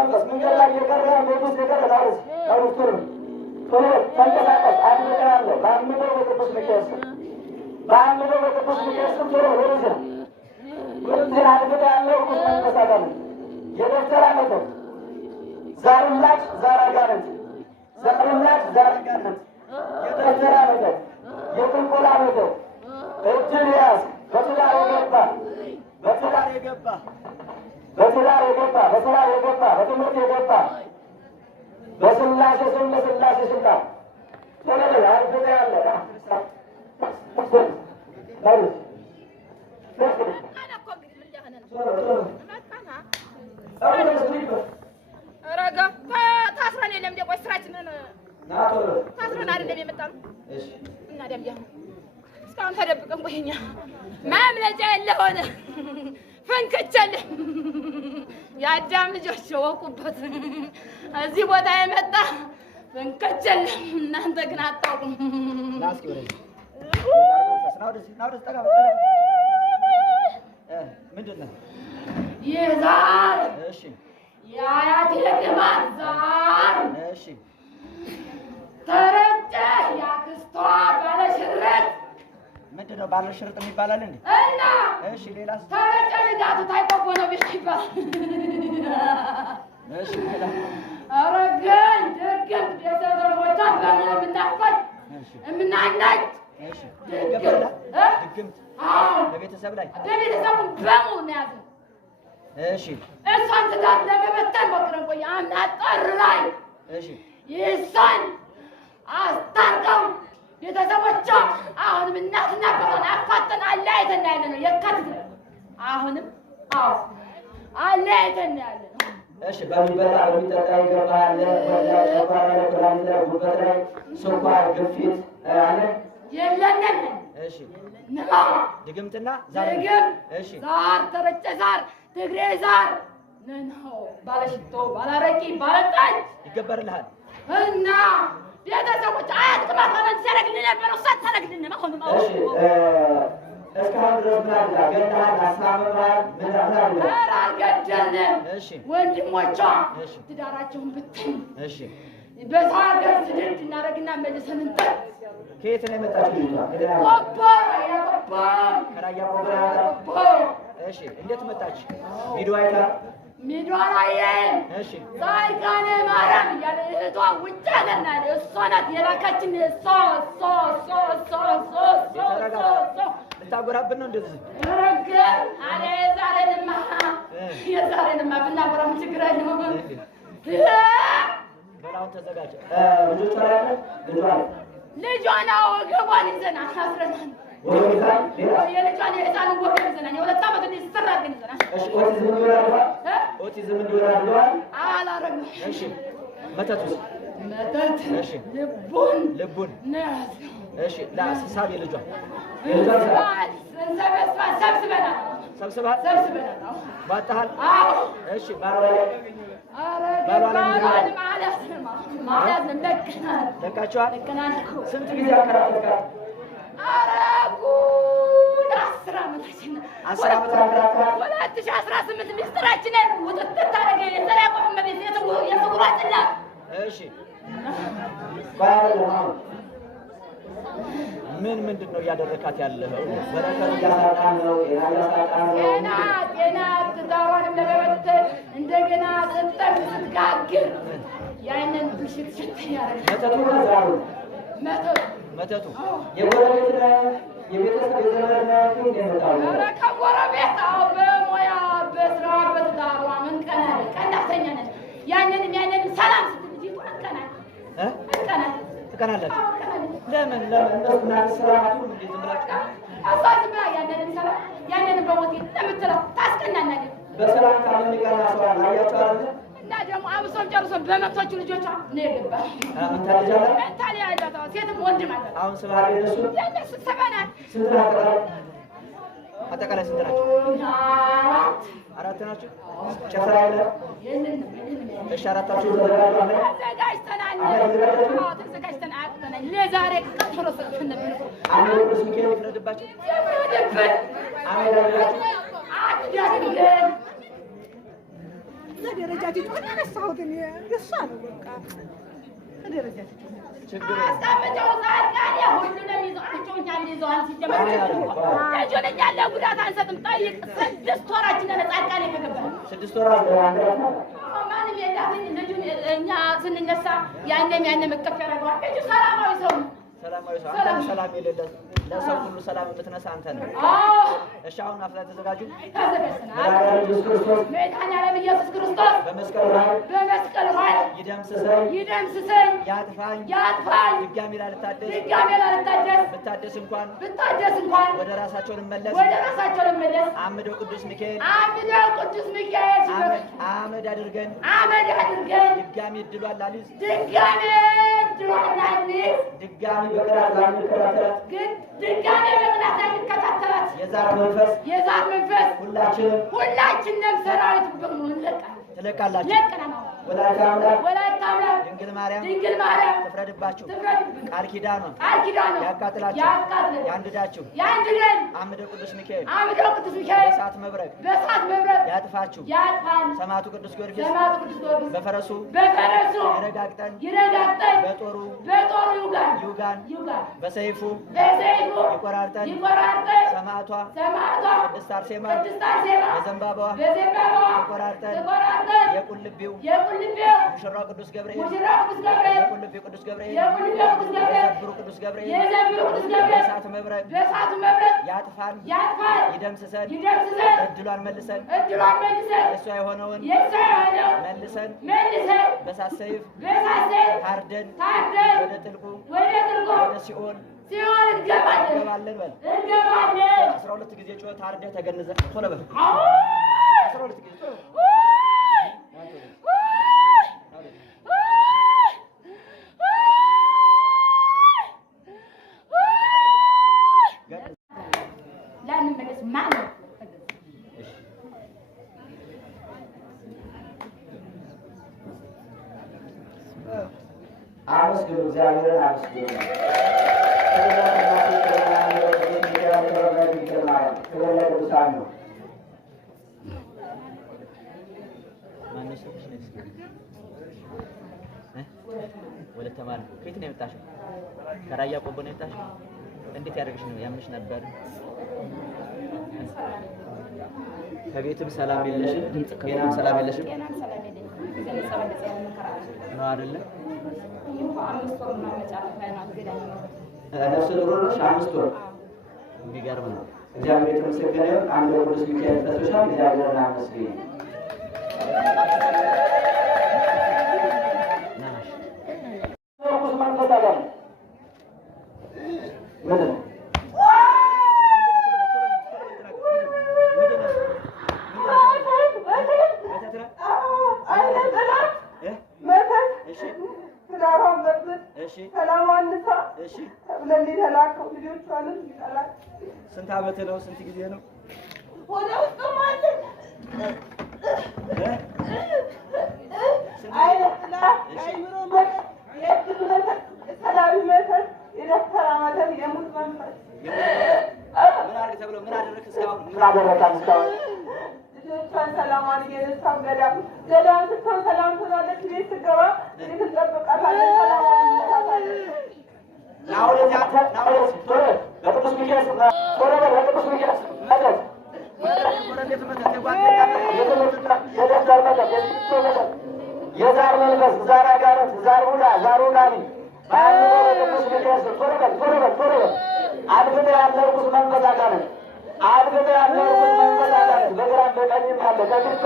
መንፈስ መንገድ ላይ የቀረ ቅዱስ የቀረ ታርስ ታውቶር ቶሎ ተንቀሳቀስ። አንድ ያለው በአምዶ በቅዱስ ሚካኤል በአምዶ በቅዱስ ሚካኤል ቶሎ ወደዛ ወደዛ አንድ ያለው ቅዱስ መንፈስ አዳነ የደብተራ መተት ዛሩላች ዛራጋነት ዛሩላች ዛራጋነት የደብተራ መተት የጥንቆላ መተት እጅን ያዝ በትዳር የገባ በትዳር የገባ በትዳር የገባ በትዳር የገባ በትምህርት የገባ በስላሴ ስም በስላሴ ስልጣን ተለለ አርፈተ ያለ ረጋ ታስረን የለም እንደ ቆይ ስራችንን ታስረን አይደለም የመጣነው እና ደምያ እስካሁን ተደብቀን ቆየኛ ማምለጫ የለሆነ ፈንከቸለ የአዳም ልጆች ወቁበት እዚህ ቦታ የመጣ ፈንከቸለ እናንተ ግን አታውቁም። ናስኪ ወደ ናውደስ ጠጋ ምንድን ነው የዛር እሺ የአያቴ ግማት ዛር እሺ ተረጨ ያክስቷ ባለሽርጥ ምንድን ነው ባለሽርጥ የሚባላል እንዴ? እና እሺ ሌላስ? ተረጨ ልዳቱ ታይቆቦ ነው ቤት ይባል። እሺ ሌላ አረገኝ ደግም ቤተሰቦቿን በሙሉ የምናፈል የምናናጭ እሺ ድግምት በቤተሰብ ላይ በቤተሰቡ በሙሉ ነው ያዘው። እሺ እሷን ትዳር ለመበተን ሞክረን ቆየ። አምና ጥር ላይ እሺ ይህሷን አስታርቀው ቤተሰቦቿ አሁንም እናትና አባቷን አፋጠን አለያይተን ያለ ነው። የካቲት አሁንም አዎ አለያይተን ያለ ነው። እሺ በሚበላ በሚጠጣ ይገባል። ወላ ጨጓራ ላይ ኩላሊት ላይ ጉበት ላይ ስኳር ግፊት አለ የለንም። እሺ ንማ ድግምትና ዛር ድግም እሺ ዛር ተረጨ ዛር ትግሬ ዛር ነንሆ ባለሽቶ ባላረቂ ባለጣጅ ይገበርልሃል እና ቤተሰቦች አያት ቅባት ሆነን ሲያደርግልን የነበረው እሷን ታደርግልን አሁንም እሺ እስካሁን ድረስ ምን አድርጋ ገድለሃል? አስማምመሃል? ምን አድርጋ? ኧረ አልገደልንም። እሺ ወንድሞቿ እሺ ትዳራቸውን ብትን እሺ በሰው ሀገር ስድድ እናደርግና መልሰን እንጠር ከየት ነው የመጣችው? ልጅቷ ቆቦ የቆቦ ከራያ ቆቦ ቆቦ እሺ እንዴት መጣች? ቪዲዮ አይታ ሚዷራዬን እሺ ጻድቃኔ ማርያም እያለ እህቷ ውጭ ሀገር ናት። እሷ ናት የላካችን። እሷ ልታጎራብን ነው እንደዚህ ረገ አለ የዛሬንማ ብናጎራ ምን ችግር አለው? በላውን ተዘጋጀ። ልጆቿ ላይ ልጇ ነው ገቧን ይዘናል አስረናል። የልጇን የህፃን ወገብ ይዘናል። የሁለት ዓመት እንዴት ስትሰራ ግን ይዘናል። እሺ ኦቲዝም እንዲሆን አድርገዋል? አላረግነው። እሺ መተቱስ? መተት እሺ ልቡን ነው ያዝነው። እሺ ሳቢ ልጇን ሰብስበናል ባጣሃል? አዎ እሺ ባሏ ለቃችኋል? ስንት ጊዜ አከራከርካት? ኧረ ጉድ 10 ዓመታችን 10 ዓመት አከራከርካት? 2018 ሚስጥራችንን ውጥት ታደርገ የዘራ ቆም በቤት የፍቅሯችን ናት። እሺ ምንድን ነው እያደረካት ያለኸው? በረከት እያሳጣን ነው? ጤና እያሳጣን ነው? ጤና ትዳሯንም ለመበተን እንደገና ስትጠር ስትጋግር ያንን ብልሽት ሽት ያደርጋል። መተቱ የጎረቤት የቤተሰብ የዘመድ እንደመጣው ኧረ ከጎረቤት በሙያ በስራ በትዳሯ ምን ቀናተኛ ነን። ያንንም ሰላም ስትል ልጅ አንቀናል ትቀናላችሁ? ለምን እነሱና ስራቱ እንዴ ዝም ብላችሁ አሳዝባ ያንንም ሰላም ያንንም በሞት ለምትለው ታስቀናናለች። በሰላም ካለንቀና ሰው አያችሁ አይደል? እና ደግሞ አብሶም ጨርሶም በመብቶቹ ልጆቿ ነው የገባ። ታዲያ ያለው ሴትም ወንድም አለ። አሁን ስባል እነሱ ለነሱ ሰባናት ስንት አጠቃላይ ስንት ናቸው? አራት ናቸው። ጨፍራ ያለ እሺ አራታችሁ ተዘጋጅተናል። ለዛሬ ቀጠሮ ሰጥተን ነበር። አሁን ቅዱስ ሚካኤል ይፍረድባችሁ። ይፍረድብን። አሜን። አትዳድርገን ለደረጃቲቱ ያነሳሁት እኔ እሷ ነው በቃ ለደረጃቲቱ አስቀምጨው ጻድቃኔ ሁሉንም ይዘዋቸው እኛን ይዘዋል። ሲጀመር ልጁን እኛን ለጉዳት አንሰጥም። ጠይቅ 6 ወራችን ለጻድቃኔ ከገባ 6 ወራት ማንም የላትኝ ልጁን እኛ ስንነሳ ያንን መከፍ ያደርገዋል። ልጁ ሰላማዊ ሰው ነው። ሰላማዊ ሰው አንተ ሰላም የሌለህ ለሰው ሁሉ ሰላም የምትነሳ አንተ ነህ። እሺ አሁን አፍላ ተዘጋጁ። መድኃኒዓለም ኢየሱስ ክርስቶስ በመስቀል ኃይል ይደምስሰኝ ያጥፋኝ ድጋሜ ላልታደስ ብታደስ እንኳን ወደ ራሳቸው ልመለስ አምደው ቅዱስ ሚካኤል አመድ አድርገን ድጋሜ እድሏን ላልይዝ ድጋሜ በቅናት ላንከታተላት የዛር መንፈስ ሁላችንም ሰራዊት በሙሉ ትለቃላችሁ። ወላዲተ አምላክ ድንግል ማርያም ትፍረድባችሁ። ቃል ኪዳኗን ያቃጥላችሁ ያንድዳችሁ። አምደ ቅዱስ ሚካኤል በእሳት መብረቅ ያጥፋችሁ። ሰማዕቱ ቅዱስ ጊዮርጊስ በፈረሱ ይረጋግጠን በጦሩ ይውጋን በሰይፉ ይቆራርጠን። ሰማዕቷ ቅድስት አርሴማ በዘንባባዋ ይቆራርጠን። የቁልቢው ሙሽራው ቅዱስ ገብርኤል የቁልቢው ቅዱስ ገብርኤል የዘብሩ ቅዱስ ገብርኤል በእሳት መብረቅ ያጥፋን ይደምስሰን እድሏን መልሰን እሷ የሆነውን መልሰን በእሳት ሰይፍ ታርደን ወደ ጥልቁ ወደ ሲኦል እንገባለን። በል 12 ጊዜ ጮህ ታርደህ ተገንዘህ ቶሎ በል 12 ጊዜ አመስግኑ፣ እግዚአብሔርን አመስግኑ። ክብር ለቅዱሳን ነው። ወለተ ማርያም ከየት ነው የመጣሽው? ከራያ ቆቦ ነው የመጣሽው? እንዴት ያደርግሽ ነው? ያምሽ ነበር? ከቤትም ሰላም የለሽም? ጤናም ሰላም የለሽም ነው አይደለ? ነፍሰ ጡር ነሽ? 5 ወር። የሚገርም ነው። እግዚአብሔር የተመሰገነ ይሁን። አንድ ቅዱስ ሚካኤል ፈቶሻል። እግዚአብሔርን አመስግኑ። ስንት ዓመት ነው? ስንት ጊዜ ነው? ልጆቿን ሰላማን እየነሳሁ ገዳም ስትሆን ሰላም ትላለች። ቤት ስትገባ ቤት እንጠብቃታለን። ሰላማን እንነሳታለን። የዛር መንፈስ ዛር አጋንንት ዛር ቡዳ ዛር ውቃቢ አድፍጠህ ያለው ርኩስ መንፈስ አጋንንት አድፍጠህ ያለው ርኩስ መንፈስ አጋንንት በግራም በቀኝም አለ ከፊት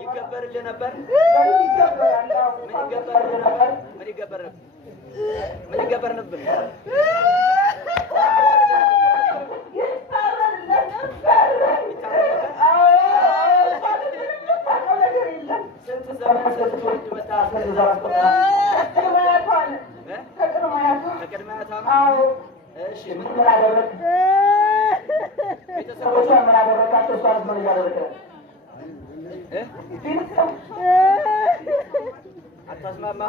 ይገበርልህ ነበር? ምን ይገበር ነበር? እሺ ምን አደረግ? ቤተሰቦቿን ምን አደረጋቸው? እሷንስ ምን እያደረገ አታስማማ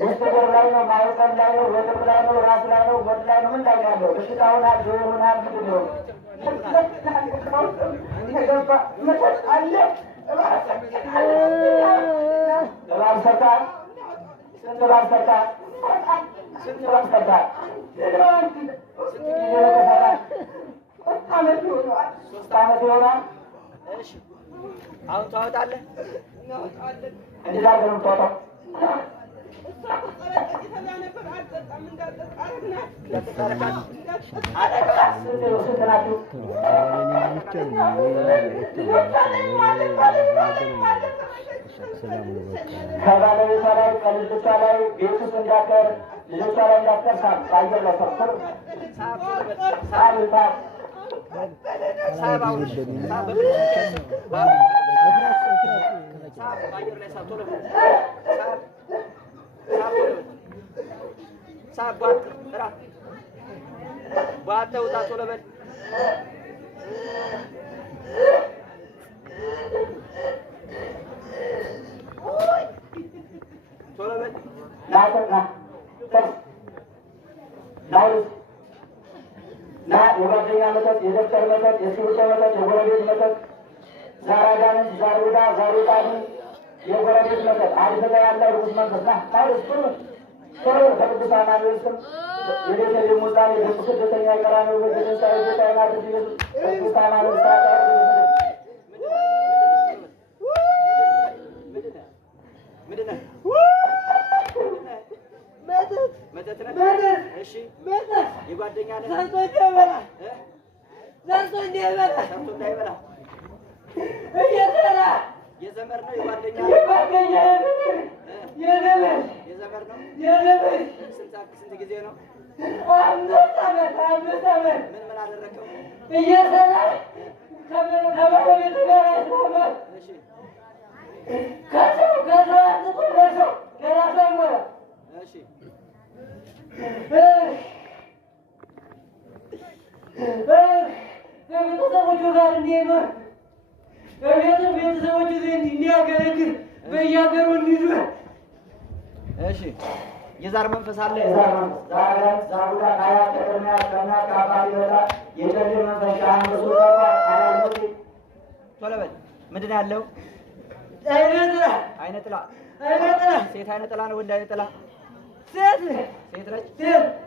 በስተገር ላይ ነው፣ ማህፀን ላይ ነው፣ ወገብ ላይ ነው፣ ራስ ላይ ነው፣ ወድ ላይ ነው። ምን ላይ ያለው በሽታውን ሆናል ምንድን ነው? እባብ ሰርታል። ስንት እባብ ሰርታል? ስንት እባብ ሰርታል? ስንት ጊዜ ነው ከሰራል? 3 ዓመት ይሆናል። እሺ አሁን ታወጣለህ? እንዴት አድርገህ ነው የምታወጣው? ስንት ናችሁ? ከባለቤቷ ላይ ከልጆቿ ላይ ቤት ውስጥ እንዲያከር ልጆቿ ላይ እንዲያከር ሳየር ለሰርሰር ሳልታ የጓደኛ መጠጥ፣ የደብተር መጠጥ፣ የእስክሪብቶ መጠጥ፣ የጎረቤት መጠጥ፣ ዛራዳንስ፣ ዛሩዳ፣ ዛሩዳኒ፣ የጎረቤት መጠጥ፣ አድፍጋ ያለ ርኩስ መንፈስ ቶሎ ከቅዱስ አማኑኤል ስም የቤተልሔም ሙጣን የደም ስደተኛ የቀራንዮ በጌታ ጌታ የናዝሬቱ ኢየሱስ ቅዱስ አማኑኤል ስራ የጓደኛ የዘመር ነው የጓደኛ የዘመር ነው። ስንት ጊዜ ነው? 5 ዓመት። ምን አደረከው? እየሰራ ከበቤቱ ጋር አይስማማም። ከሰው አንስቶ ለሰው የራሱ አይሞላ። ከቤተሰቦቹ ጋር እንዲኖር ቤተሰቦቹ ዘንድ እንዲያገለግል በየሀገሩ እንዲዞር። እሺ የዛር መንፈስ አለ። ዛሩዳ ካያ ከቅድሚያ ከና ከአባት ይወጣ የጨሌ መንፈስ አንበሱ ቶሎ በል። ምንድን ነው ያለው? አይነ ጥላ። ሴት አይነ ጥላ ነው? ወንድ አይነ ጥላ? ሴት ነች።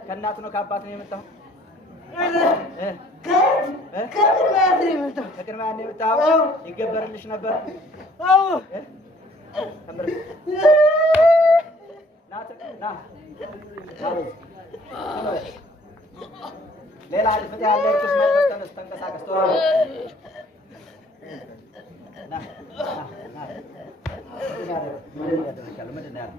ከእናት ነው ከአባት ነው የመጣው? ከቅድሚያ ነው የመጣው። ይገበርልሽ ነበር? ሌላ አድፍት ያለ ቅዱስ መንፈስ ተነስ፣ ተንቀሳቀስ። ምንድን ነው ያለው?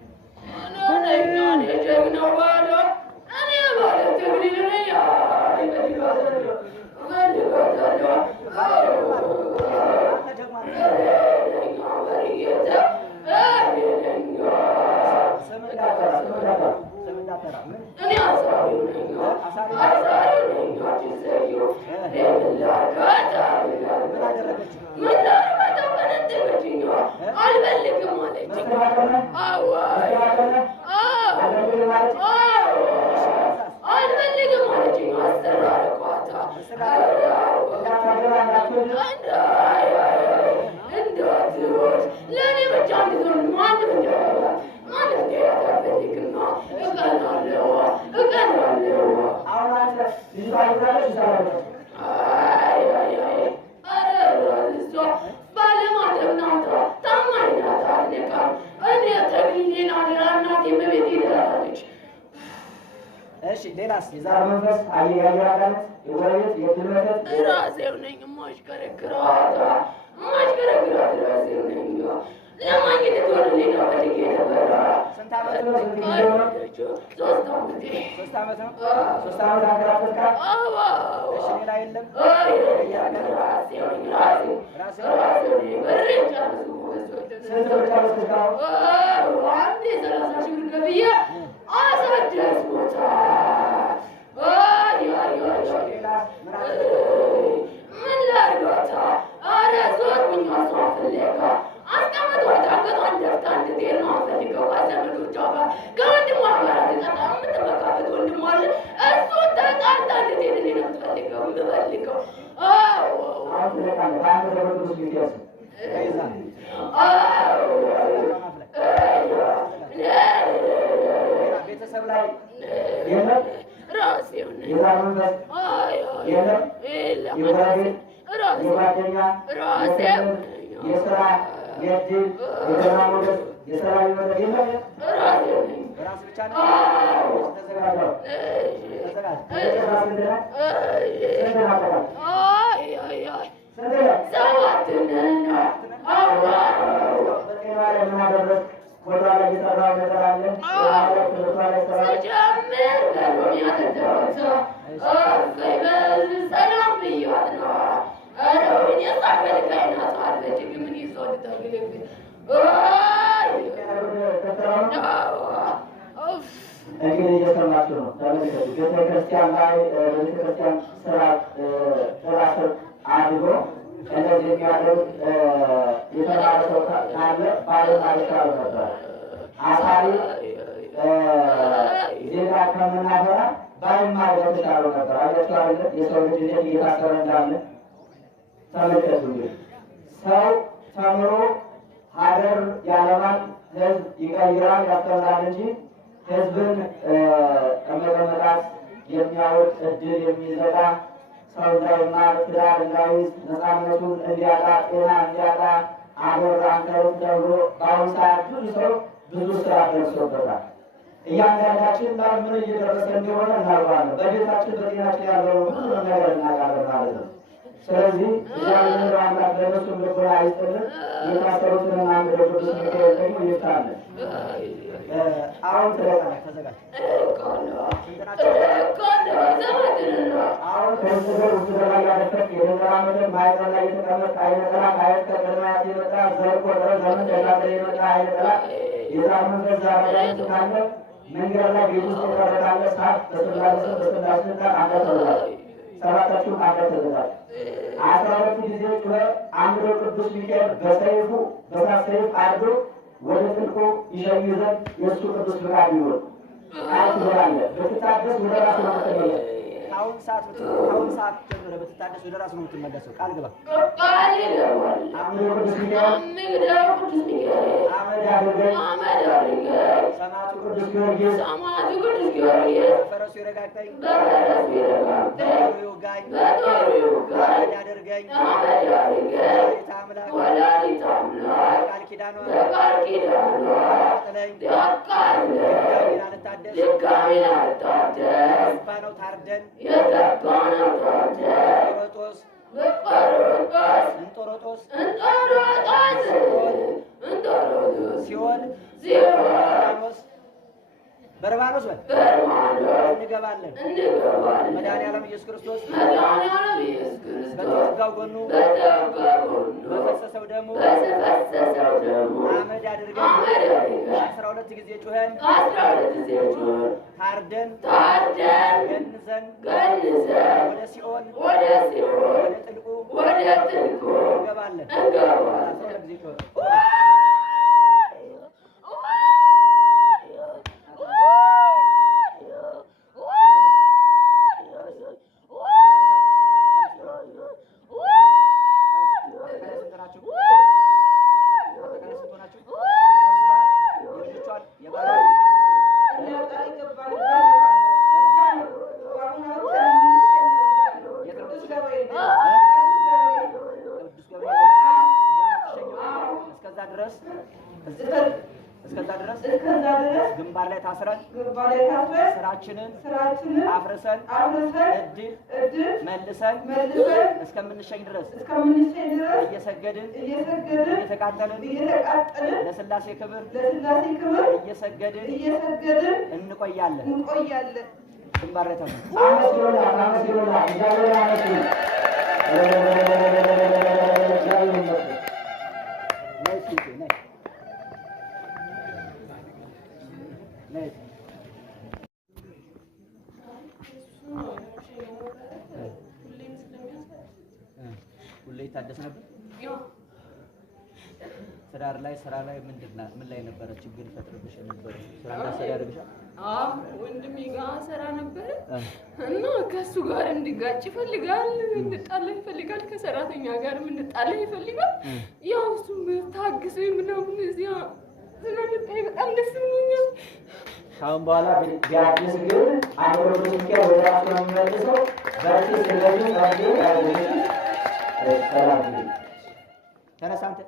እሺ ሌላስ? የዛር መንፈስ አያያራዳን የወረየት የድመት ራሴው ነኝ ማሽከረክራት ራሴው ነኝ። ለማግኘት ትሆንልኝ ነው ፈልጌ ነበረ። ስንት ዓመት ነው? 3 ዓመት። 3 ዓመት ነው? 3 ዓመት አንከራተትካ? አዎ። እሺ ሌላ የለም? ራሴው ነኝ ራሴው ነኝ። ብሬን ጨረስኩ። ስንት ብር ጨረስሽ አሁን? አንዴ 30 ሺህ ብር ከፍዬ አሳደስኩት። ምን ላድርጋታ? ኧረ ዞርኩኝ እሷን ፍለጋ አስቀምጧት አንገቷን ደፍታ እንድትሄድ ነው የምፈልገው። ከዘመዶቿ ጋር ከወንድሟ ጋር ተጣልታ የምትመካበት ወንድሟ አለ። እሱን ተጣልታ እንድትሄድ እኔ ነው የምፈልገው። አሁን ትለቃለህ። በአንድ ደብረ ቅዱስ ሚካኤል ቤተሰብ ላይ የለም ራሴው ነኝ። የዛር መንፈስ የለም የጎረቤት የጓደኛ ራሴው የስራ የእድል የገና ሞገስ የሰላም መደብ የለም ራሴው ነኝ። በራስ ብቻ ነው ተዘጋጀው ተዘጋጅ። ሰባት ነን። በጤና ላይ ምን አደረግህ? ወደ ላይ የሰራው ነገር አለ? ስጀምር በሮም ያጠጣሁት ሰላም ብያት ነው። ኧረ ወይኔ እሷ ፈልጋኝ ናት። አልፈልግም ምን ይዘው ልታገለግል እንግዲህ እየሰማችሁ ነው። ተመልከቱ። ቤተክርስቲያን ላይ ቤተክርስቲያን ስርዓት ጥላ ስር አድርጎ እንደዚህ የሚያደርግ የተማረ ሰው ካለ ባልና ይሻሉ ነበር። አሳሪ ዜጋ ከምናፈራ ባይማር በተሻለው ነበር። አያችሁ አይደል? የሰው ልጅ እንዴት እየታሰረ እንዳለ ተመልከቱ። እንግዲህ ሰው ተምሮ ሀገር ያለማል፣ ህዝብ ይቀይራል፣ ያስተምራል እንጂ ህዝብን ከመቀመጣት የሚያወጥ እድል የሚዘጋ ሰው እንዳይማር፣ ትዳር እንዳይዝ፣ ነፃነቱን እንዲያጣ፣ ጤና እንዲያጣ አገር አንከሩት ተብሎ በአሁኑ ሰዓት ብዙ ሰው ብዙ ስራ ደርሶበታል። እያንዳንዳችን ላይ ምን እየደረሰ እንደሆነ እናውቃለን። በቤታችን በጤናችን ያለው ሁሉ ነገር እናውቃለን ማለት ነው። ስለዚህ እግዚአብሔር አምላክ ለነሱም ልቦና ይስጥልን። የታሰሩትን አንድ ቅዱስ ሚካኤል ደግሞ ይፍታልን። አሁን ትለቃለህ። ተዘጋጅ። አሁን ከዚህ ጋር ውስጥ ላይ ያደረክ የተራመደ ማይዘን ላይ የተቀመጠ አይነጠላ ካየት ከቀድማያት የመጣ ዘር ቆጥረ ዘመን ተሻገር የመጣ አይነጠላ የዛር መንፈስ ዛሬ ካለ መንገድ ላይ ቤት ውስጥ የተረካለ ሰዓት በስላሴ ጋር አንተ ተዘጋጅ። ሰባታችሁ አንተ ተዘጋጅ። 12 ጊዜ ጩኸ አምሮ ቅዱስ ሚካኤል በሰይፉ በሳት ሰይፍ አርዶ ወደ ጥልቁ ይሸኝ ዘንድ የእሱ ቅዱስ ፍቃድ ይሁን። ቃል ትበላለህ። ብትታደስ ወደ ራሱ ነው የምትመለስ። አሁን ሰዓት ጀምረህ ብትታደስ ወደ ራሱ ነው የምትመለሰው። ቃል ግባ። ቃል ይገባል። አምሮ ቅዱስ ሚካኤል አመድ አድርገኝ ሰማዕቱ ቅዱስ ጊዮርጊስ ፈረሱ ይረጋግጠኝ ይውጋኝ ያደርገኝ ወላዲተ አምላክ ቃል ኪዳኗ ጥለኝ ድጋሚ ላልታደስ ነው ታርደን እንጦሮጦስ ሲኦል በርባኖስ እንገባለን። መድኃኒዓለም ኢየሱስ ክርስቶስ በተወጋው ጎኑ በፈሰሰው ደሙ አመድ አድርገን 12 ጊዜ ጩኸን ታርደን ገንዘን ወደ ሲኦል ወደ ጥልቁ እንገባለን። 12 ጊዜ ጩኸን እስከዛ ድረስ ግንባር ላይ ታስረን ስራችንን አፍርሰን እድል መልሰን እስከምንሸኝ ድረስ እየሰገድን እየተቃጠልን ለሥላሴ ክብር እየሰገድን እንቆያለን። ግንባር ላይ ታስረን ነይ ሁሌ ታደስ ነበር። ትዳር ላይ ስራ ላይ ምን ላይ ነበረ ችግር ፈጥረብሽ ነበር? ስራ እንዳሰራ ያደርግሻል? ወንድሜ ጋር ሰራ ነበር እና ከሱ ጋር እንዲጋጭ ይፈልጋል፣ እንድጣላ ይፈልጋል፣ ከሰራተኛ ጋር እንድጣላ ይፈልጋል። ያው እሱም ታግሶ ምናምን እዚያ ስለመጣኝ በጣም ደስ ብሎኛል። ካሁን በኋላ ቢያድስ ግን አብሮ ብቻ ወደ ራሱ ነው የሚመልሰው። በዚህ ስለዚህ ታዲያ ሰላም ተነሳንተ